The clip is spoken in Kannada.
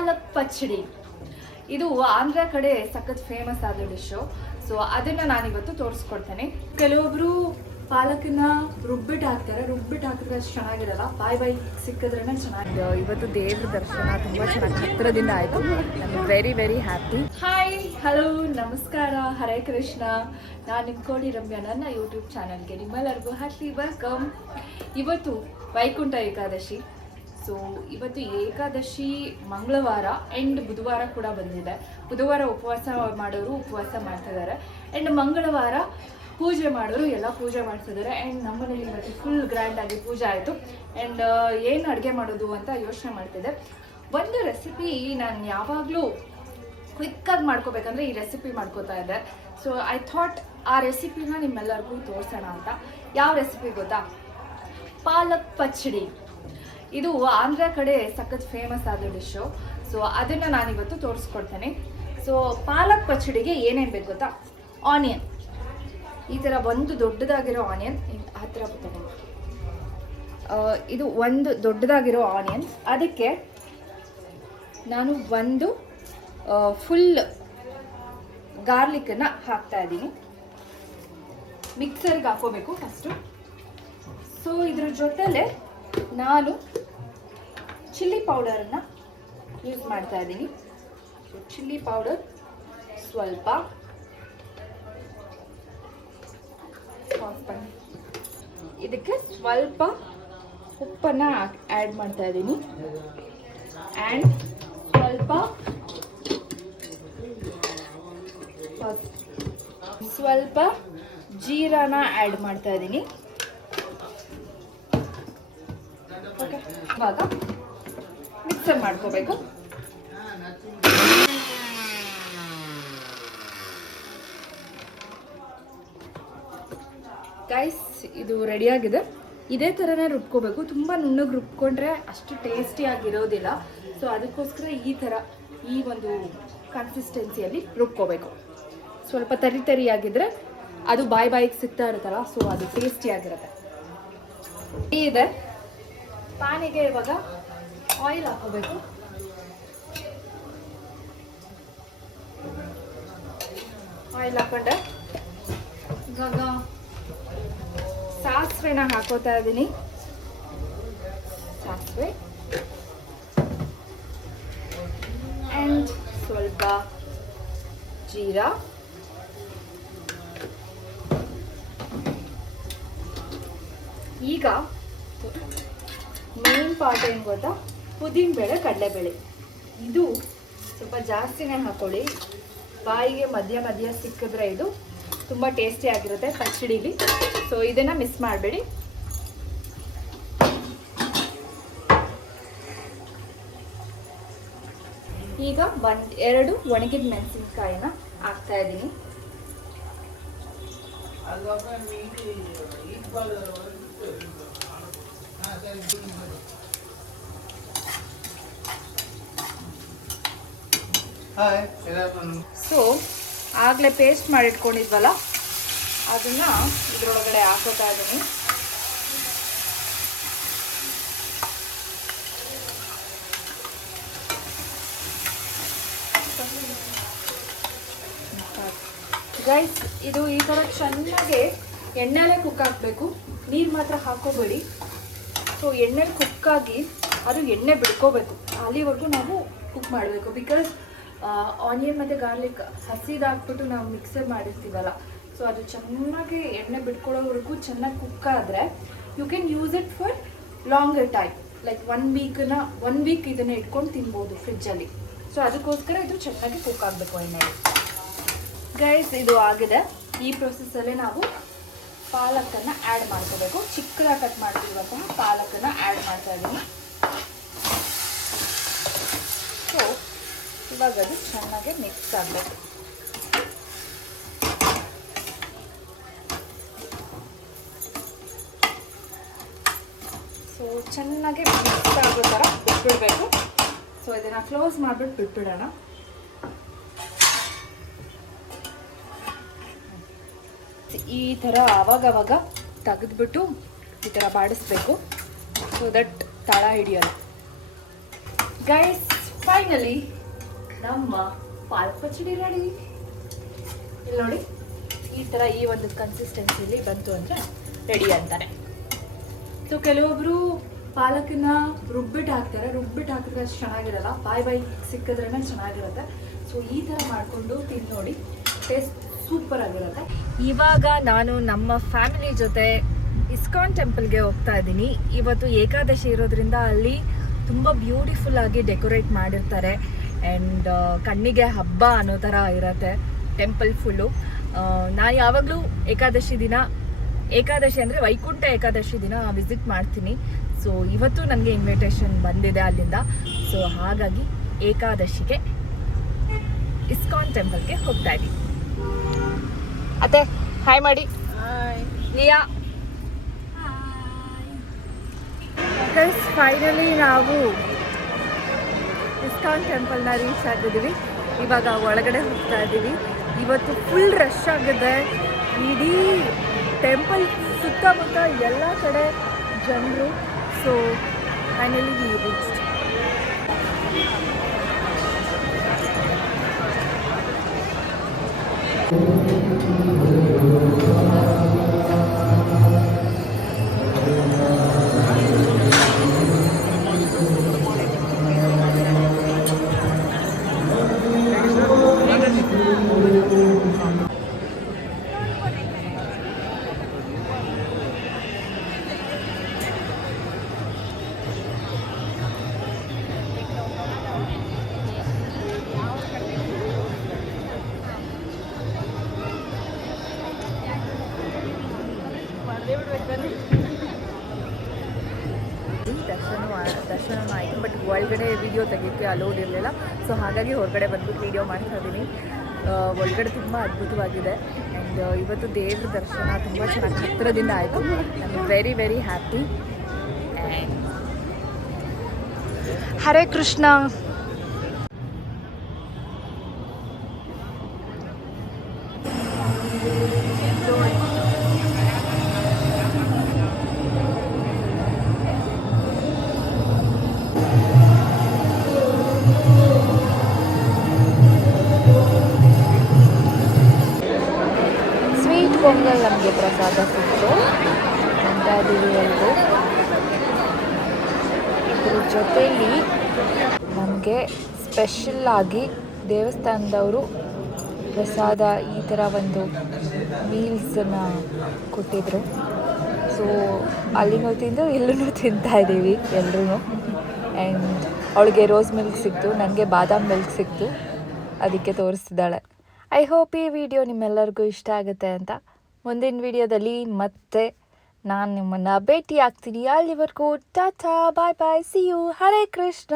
ಪಾಲಕ್ ಪಚ್ಚಡಿ. ಇದು ಆಂಧ್ರ ಕಡೆ ಸಖತ್ ಫೇಮಸ್ ಆದ ಡಿಶ್ಶು. ಸೊ ಅದನ್ನ ನಾನಿವತ್ತು ತೋರಿಸ್ಕೊಡ್ತೇನೆ. ಕೆಲವೊಬ್ರು ಪಾಲಕನ್ನ ರುಬ್ಬಿಟ್ಟು ಹಾಕಿದ್ರೆ ಅಷ್ಟು ಚೆನ್ನಾಗಿರಲ್ಲ. ಬಾಯ್ ಸಿಕ್ಕಿದ್ರೇ ಚೆನ್ನಾಗಿದೆ. ಇವತ್ತು ದೇವ್ರ ದರ್ಶನ ತುಂಬ ಚೆನ್ನಾಗಿ ಹತ್ತಿರದಿಂದ ಆಯಿತು. ನಾನು very very happy. Hi, hello, ನಮಸ್ಕಾರ, ಹರೇ ಕೃಷ್ಣ. ನಾನು ನಿಮ್ಮ ಕೋಡಿ ರಮ್ಯಾ. ನನ್ನ ಯೂಟ್ಯೂಬ್ ಚಾನಲ್ಗೆ ನಿಮ್ಮೆಲ್ಲರಿಗೂ ಹ್ಯಾಪಿ ವೆಲ್ಕಮ್. ಇವತ್ತು ವೈಕುಂಠ ಏಕಾದಶಿ. ಸೊ ಇವತ್ತು ಏಕಾದಶಿ ಮಂಗಳವಾರ ಆ್ಯಂಡ್ ಬುಧವಾರ ಕೂಡ ಬಂದಿದೆ. ಬುಧವಾರ ಉಪವಾಸ ಮಾಡೋರು ಉಪವಾಸ ಮಾಡ್ತಿದ್ದಾರೆ, ಆ್ಯಂಡ್ ಮಂಗಳವಾರ ಪೂಜೆ ಮಾಡೋರು ಎಲ್ಲ ಪೂಜೆ ಮಾಡ್ತಿದ್ದಾರೆ. ಆ್ಯಂಡ್ ನಮ್ಮನೇಲಿ ಇವತ್ತು ಫುಲ್ ಗ್ರ್ಯಾಂಡಾಗಿ ಪೂಜೆ ಆಯಿತು. ಆ್ಯಂಡ್ ಏನು ಅಡುಗೆ ಮಾಡೋದು ಅಂತ ಯೋಚನೆ ಮಾಡ್ತಿದ್ದೆ. ಒಂದು ರೆಸಿಪಿ ನಾನು ಯಾವಾಗಲೂ ಕ್ವಿಕ್ಕಾಗಿ ಮಾಡ್ಕೋಬೇಕಂದ್ರೆ ಈ ರೆಸಿಪಿ ಮಾಡ್ಕೋತಾ ಇದ್ದೆ. ಸೊ ಐ ಥಾಟ್ ಆ ರೆಸಿಪಿನ ನಿಮ್ಮೆಲ್ಲರಿಗೂ ತೋರಿಸೋಣ ಅಂತ. ಯಾವ ರೆಸಿಪಿ ಗೊತ್ತಾ? ಪಾಲಕ್ ಪಚ್ಚಡಿ. ಇದು ಆಂಧ್ರ ಕಡೆ ಸಖತ್ ಫೇಮಸ್ ಆದ ಡಿಶ್ಶು. ಸೊ ಅದನ್ನು ನಾನಿವತ್ತು ತೋರಿಸ್ಕೊಡ್ತೇನೆ. ಸೊ ಪಾಲಕ್ ಪಚ್ಚಡಿಗೆ ಏನೇನು ಬೇಕು ಗೊತ್ತಾ? ಆನಿಯನ್, ಈ ಥರ ಒಂದು ದೊಡ್ಡದಾಗಿರೋ ಆನಿಯನ್, ಆ ಥರ ತಗೊಂಡು ಇದು ಒಂದು ದೊಡ್ಡದಾಗಿರೋ ಆನಿಯನ್. ಅದಕ್ಕೆ ನಾನು ಒಂದು ಫುಲ್ ಗಾರ್ಲಿಕ್ಕನ್ನು ಹಾಕ್ತಾ ಇದ್ದೀನಿ. ಮಿಕ್ಸರ್ಗೆ ಹಾಕೋಬೇಕು ಫಸ್ಟು. ಸೊ ಇದ್ರ ಜೊತೆಲೆ ನಾನು ಚಿಲ್ಲಿ ಪೌಡರನ್ನು ಯೂಸ್ ಮಾಡ್ತಾ ಇದ್ದೀನಿ. ಸೊ ಚಿಲ್ಲಿ ಪೌಡರ್ ಸ್ವಲ್ಪ, ಇದಕ್ಕೆ ಸ್ವಲ್ಪ ಉಪ್ಪನ್ನು ಆ್ಯಡ್ ಮಾಡ್ತಾ ಇದ್ದೀನಿ. ಆ್ಯಂಡ್ ಸ್ವಲ್ಪ ಜೀರಾನ ಆ್ಯಡ್ ಮಾಡ್ತಾ ಇದ್ದೀನಿ. ಇವಾಗ ಮಿಕ್ಸರ್ ಮಾಡ್ಕೋಬೇಕು. ಗೈಸ್, ಇದು ರೆಡಿಯಾಗಿದೆ. ಇದೇ ಥರನೇ ರುಬ್ಕೋಬೇಕು. ತುಂಬ ನುಣ್ಣಗೆ ರುಬ್ಕೊಂಡ್ರೆ ಅಷ್ಟು ಟೇಸ್ಟಿಯಾಗಿರೋದಿಲ್ಲ. ಸೊ ಅದಕ್ಕೋಸ್ಕರ ಈ ಥರ ಈ ಒಂದು ಕನ್ಸಿಸ್ಟೆನ್ಸಿಯಲ್ಲಿ ರುಬ್ಕೋಬೇಕು. ಸ್ವಲ್ಪ ತರಿಯಾಗಿದ್ದರೆ ಅದು ಬಾಯಿಗೆ ಸಿಗ್ತಾ ಇರುತ್ತಲ್ಲ, ಸೊ ಅದು ಟೇಸ್ಟಿಯಾಗಿರುತ್ತೆ. ಇದೆ ಪ್ಯಾನಿಗೆ ಇವಾಗ ಆಯಿಲ್ ಹಾಕೋಬೇಕು. ಆಯಿಲ್ ಹಾಕೊಂಡೆ ಇವಾಗ ಸಾಸಿವೆನ ಹಾಕೋತಾ ಇದ್ದೀನಿ. ಸಾಸಿವೆ ಆ್ಯಂಡ್ ಸ್ವಲ್ಪ ಜೀರಾ, ಈಗ ಮೇನ್ ಪಾರ್ಟ್ ಏನು ಗೊತ್ತಾ? ಉದ್ದಿನಬೇಳೆ, ಕಡಲೆಬೇಳೆ. ಇದು ಸ್ವಲ್ಪ ಜಾಸ್ತಿನೇ ಹಾಕೊಳ್ಳಿ. ಬಾಯಿಗೆ ಮಧ್ಯ ಸಿಕ್ಕಿದ್ರೆ ಇದು ತುಂಬ ಟೇಸ್ಟಿ ಆಗಿರುತ್ತೆ ಪಚ್ಚಡಿಲಿ. ಸೊ ಇದನ್ನು ಮಿಸ್ ಮಾಡಬೇಡಿ. ಈಗ 1-2 ಒಣಗಿದ ಮೆಣಸಿನ್ಕಾಯಿನ ಹಾಕ್ತಾ ಇದ್ದೀನಿ. ಸೊ ಆಗಲೇ ಪೇಸ್ಟ್ ಮಾಡಿಟ್ಕೊಂಡಿದ್ವಲ್ಲ ಅದನ್ನು ಇದರೊಳಗಡೆ ಹಾಕೋತಾ ಇದ್ದೀನಿ. ಗೈಸ್, ಇದು ಈ ಥರ ಚೆನ್ನಾಗಿ ಎಣ್ಣೆಲೇ ಕುಕ್ ಹಾಕಬೇಕು. ನೀರು ಮಾತ್ರ ಹಾಕೋಬೇಡಿ. ಸೊ ಎಣ್ಣೆಲಿ ಕುಕ್ಕಾಗಿ ಅದು ಎಣ್ಣೆ ಬಿಡ್ಕೋಬೇಕು. ಅಲ್ಲಿವರೆಗೂ ನಾವು ಕುಕ್ ಮಾಡಬೇಕು. ಬಿಕಾಸ್ ಆನಿಯನ್ ಮತ್ತು ಗಾರ್ಲಿಕ್ ಹಸಿದಾಕ್ಬಿಟ್ಟು ನಾವು ಮಿಕ್ಸರ್ ಮಾಡಿರ್ತೀವಲ್ಲ, ಸೊ ಅದು ಚೆನ್ನಾಗಿ ಎಣ್ಣೆ ಬಿಟ್ಕೊಳ್ಳೋವರೆಗೂ ಚೆನ್ನಾಗಿ ಕುಕ್ ಆದರೆ you can use it for longer time. Like 1 week ಇದನ್ನು ಇಟ್ಕೊಂಡು ತಿನ್ಬೋದು ಫ್ರಿಜ್ಜಲ್ಲಿ. ಸೊ ಅದಕ್ಕೋಸ್ಕರ ಇದು ಚೆನ್ನಾಗಿ ಕುಕ್ ಆಗಬೇಕು ಎಣ್ಣೆಲಿ. ಗೈಸ್, ಇದು ಆಗಿದೆ. ಈ ಪ್ರೊಸೆಸ್ಸಲ್ಲೇ ನಾವು ಪಾಲಕನ್ನು ಆ್ಯಡ್ ಮಾಡ್ಕೋಬೇಕು. ಚಿಕ್ಕದಾಗಿ ಕಟ್ ಮಾಡ್ತಿರುವಂತಹ ಪಾಲಕನ್ನು ಆ್ಯಡ್ ಮಾಡ್ತಾ ಇದ್ದೀನಿ. ಸೊ ಇವಾಗ ಅದು ಚೆನ್ನಾಗಿ ಮಿಕ್ಸ್ ಆಗಬೇಕು. ಸೊ ಚೆನ್ನಾಗಿ ಮಿಕ್ಸ್ ಆಗೋ ಥರ ಬಿಟ್ಬಿಡಬೇಕು. ಸೊ ಇದನ್ನು ಕ್ಲೋಸ್ ಮಾಡಿಬಿಟ್ಟು ಬಿಟ್ಬಿಡೋಣ. ಈ ಥರ ಆವಾಗವಾಗ ತೆಗೆದ್ಬಿಟ್ಟು ಈ ಥರ ಬಾಡಿಸ್ಬೇಕು. ಸೊ ದಟ್ ತಳ ಹಿಡಿಯೋದು. ಗೈಸ್, ಫೈನಲಿ ನಮ್ಮ ಪಾಲಕ್ ಪಚ್ಚಡಿ ರೆಡಿ. ಇಲ್ಲಿ ನೋಡಿ, ಈ ಥರ ಈ ಒಂದು ಕನ್ಸಿಸ್ಟೆನ್ಸಿಲಿ ಬಂತು ಅಂದರೆ ರೆಡಿ ಅಂತಾರೆ. ಸೊ ಕೆಲವೊಬ್ರು ಪಾಲಕನ್ನ ರುಬ್ಬಿಟ್ಟು ಹಾಕ್ತಾರೆ. ರುಬ್ಬಿಟ್ಟು ಹಾಕಿದ್ರೆ ಅಷ್ಟು ಚೆನ್ನಾಗಿರಲ್ಲ, ಬಾಯಿ ಸಿಕ್ಕಿದ್ರೇ ಚೆನ್ನಾಗಿರುತ್ತೆ. ಸೊ ಈ ಥರ ಮಾಡಿಕೊಂಡು ತಿಂದು ನೋಡಿ, ಟೇಸ್ಟ್ ಸೂಪರ್ ಆಗಿರುತ್ತೆ. ಇವಾಗ ನಾನು ನಮ್ಮ ಫ್ಯಾಮಿಲಿ ಜೊತೆ ಇಸ್ಕಾನ್ ಟೆಂಪಲ್ಗೆ ಹೋಗ್ತಾ ಇದ್ದೀನಿ. ಇವತ್ತು ಏಕಾದಶಿ ಇರೋದ್ರಿಂದ ಅಲ್ಲಿ ತುಂಬ ಬ್ಯೂಟಿಫುಲ್ ಆಗಿ ಡೆಕೋರೇಟ್ ಮಾಡಿರ್ತಾರೆ. ಆ್ಯಂಡ್ ಕಣ್ಣಿಗೆ ಹಬ್ಬ ಅನ್ನೋ ಥರ ಇರುತ್ತೆ ಟೆಂಪಲ್ ಫುಲ್ಲು. ನಾನು ಯಾವಾಗಲೂ ಏಕಾದಶಿ ಅಂದರೆ ವೈಕುಂಠ ಏಕಾದಶಿ ದಿನ ವಿಸಿಟ್ ಮಾಡ್ತೀನಿ. ಸೊ ಇವತ್ತು ನನಗೆ ಇನ್ವಿಟೇಷನ್ ಬಂದಿದೆ ಅಲ್ಲಿಂದ. ಸೊ ಹಾಗಾಗಿ ಏಕಾದಶಿಗೆ ಇಸ್ಕಾನ್ ಟೆಂಪಲ್ಗೆ ಹೋಗ್ತಾ ಇದ್ದೀನಿ. ಅತ್ತೆ ಹಾಯ್ ಮಾಡಿ. ನಿಯಾ ಫೈನಲಿ ನಾವು ಇಸ್ಕಾನ್ ಟೆಂಪಲ್ನ ರೀಚ್ ಆಗಿದ್ದೀವಿ. ಇವಾಗ ಒಳಗಡೆ ಹೋಗ್ತಾ ಇದ್ದೀವಿ. ಇವತ್ತು ಫುಲ್ ರಶ್ ಆಗಿದೆ. ಇಡೀ ಟೆಂಪಲ್ ಸುತ್ತಮುತ್ತ ಎಲ್ಲ ಕಡೆ ಜನರು. So finally we reached. ದರ್ಶನ ಆಯಿತು, ಬಟ್ ಒಳಗಡೆ ವಿಡಿಯೋ ತೆಗಿಯೋಕ್ಕೆ ಅಲೋಡ್ ಇರಲಿಲ್ಲ. ಸೊ ಹಾಗಾಗಿ ಹೊರಗಡೆ ಬಂದ್ಬಿಟ್ಟು ವಿಡಿಯೋ ಮಾಡ್ತಾ ಇದ್ದೀನಿ. ಒಳಗಡೆ ತುಂಬ ಅದ್ಭುತವಾಗಿದೆ. ಆ್ಯಂಡ್ ಇವತ್ತು ದೇವ್ರ ದರ್ಶನ ತುಂಬ ಚೆನ್ನಾಗಿ ಹತ್ತಿರದಿಂದ ಆಯಿತು. I am very very happy. And Hare Krishna. Pongal ನಮಗೆ ಪ್ರಸಾದ ಸಿಕ್ತು ಅಂತ ಎಲ್ಲರೂ. ಇದ್ರ ಜೊತೆಲಿ ನಮಗೆ ಸ್ಪೆಷಲ್ಲಾಗಿ ದೇವಸ್ಥಾನದವರು ಪ್ರಸಾದ ಈ ಥರ ಒಂದು ಮೀಲ್ಸನ್ನು ಕೊಟ್ಟಿದ್ರು. ಸೊ ಅಲ್ಲಿನೂ ತಿಂದು ಇಲ್ಲೂ ತಿಂತಾಯಿದ್ದೀವಿ ಎಲ್ಲರೂ. ಆ್ಯಂಡ್ ಅವಳಿಗೆ ರೋಸ್ ಮಿಲ್ಕ್ ಸಿಕ್ತು, ನನಗೆ ಬಾದಾಮ್ ಮಿಲ್ಕ್ ಸಿಕ್ತು, ಅದಕ್ಕೆ ತೋರಿಸ್ತಿದ್ದಾಳೆ. ಐ ಹೋಪ್ ಈ ವಿಡಿಯೋ ನಿಮ್ಮೆಲ್ಲರಿಗೂ ಇಷ್ಟ ಆಗುತ್ತೆ ಅಂತ. ಮುಂದಿನ ವಿಡಿಯೋದಲ್ಲಿ ಮತ್ತೆ ನಾನು ನಿಮ್ಮನ್ನು ಭೇಟಿ ಆಗ್ತೀನಿ. ಅಲ್ಲಿವರೆಗೂ ಟಾಟಾ, ಬಾಯ್ ಬಾಯ್, ಸಿ ಯು, ಹರೇ ಕೃಷ್ಣ.